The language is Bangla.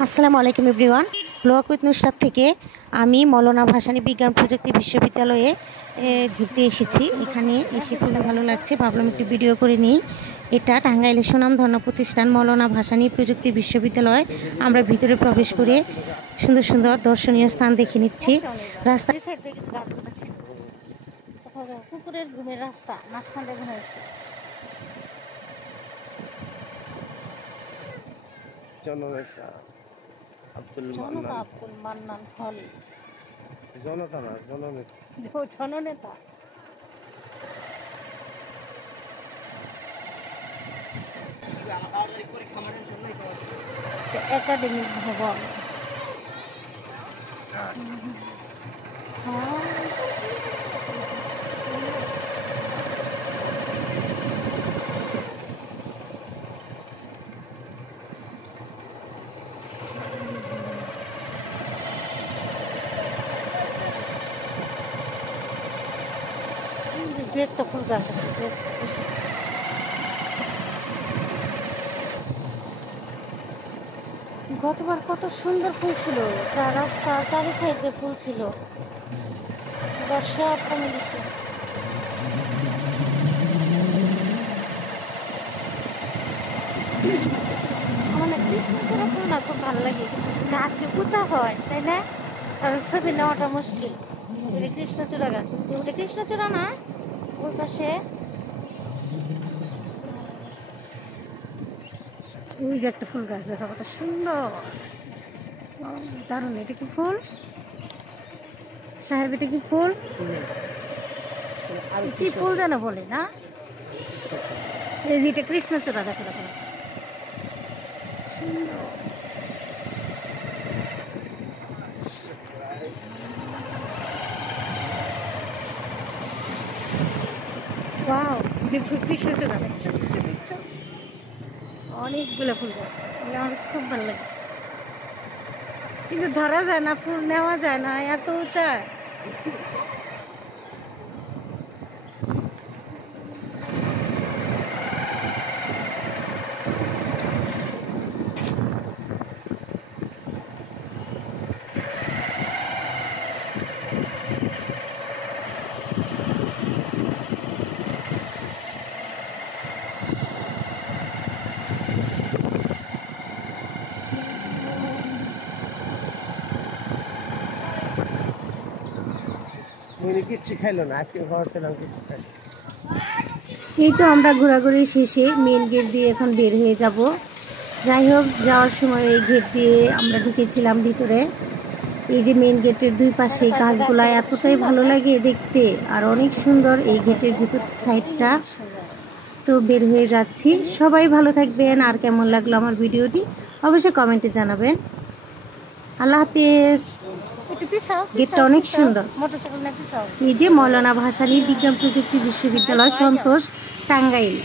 আসসালামু আলাইকুম এভরিওয়ান। ব্লগ উইথ নুসরাত থেকে আমি মৌলানা ভাসানী বিজ্ঞান প্রযুক্তি বিশ্ববিদ্যালয়ে ঘুরতে এসেছি। এখানে এসে খুবই ভালো লাগছে, ভাবলাম একটু ভিডিও করে নিই। এটা টাঙ্গাইলের সুনামধন্য প্রতিষ্ঠান মৌলানা ভাসানী প্রযুক্তি বিশ্ববিদ্যালয়। আমরা ভিতরে প্রবেশ করে সুন্দর সুন্দর দর্শনীয় স্থান দেখে নিচ্ছি। রাস্তা কুকুরের ঘুমের রাস্তা মাঝখানটা ঘুরে জননেতা আব্দুল মান্নান হল জনতা না জননেতা জননেতা একাডেমিক ভবন। একটা ফুল গাছ আছে, গতবার কত সুন্দর ফুল ছিল, রাস্তা চারি সাইডে ফুল ছিল, সব কমে গেছে। আমার না কৃষ্ণচূড়া ফুল না খুব ভালো লাগে, গাছ যে উঁচা হয় তাই না, আর ছবি নেওয়াটা মুশকিল। কৃষ্ণচূড়া গাছ, ওটা কৃষ্ণচূড়া না, ওই পাশে ওই যে একটা ফুল গাছ, দেখা কত সুন্দর, দারুণ। এটা কি ফুল সাহেব? এটা কি ফুল? কি ফুল যেন বলে না, এই যে এটা কৃষ্ণচূড়া, দেখো দেখো সুন্দর। ওয়াও, যে কৃষ্ণচূড়া দেখছো, দেখছো অনেকগুলো ফুল গাছ, আমার খুব ভালো লাগে, কিন্তু ধরা যায় না, ফুল নেওয়া যায় না, এত উঁচা। কিচ্ছু খাইলো না আজকে, ভাবছিলাম কিছু খাইলো। এই তো আমরা ঘোরাঘুরি শেষে মেন গেট দিয়ে এখন বের হয়ে যাব। যাই হোক, যাওয়ার সময় এই গেট দিয়ে আমরা ঢুকেছিলাম ভিতরে। এই যে মেন গেটের দুই পাশে গাছগুলা এতটাই ভালো লাগে দেখতে, আর অনেক সুন্দর এই গেটের ভিতর সাইডটা। তো বের হয়ে যাচ্ছি, সবাই ভালো থাকবেন, আর কেমন লাগলো আমার ভিডিওটি অবশ্যই কমেন্টে জানাবেন। আল্লাহ হাফেজ। গেটটা অনেক সুন্দর। এই যে মৌলানা ভাসানী বিজ্ঞান প্রযুক্তি বিশ্ববিদ্যালয়, সন্তোষ, টাঙ্গাইল।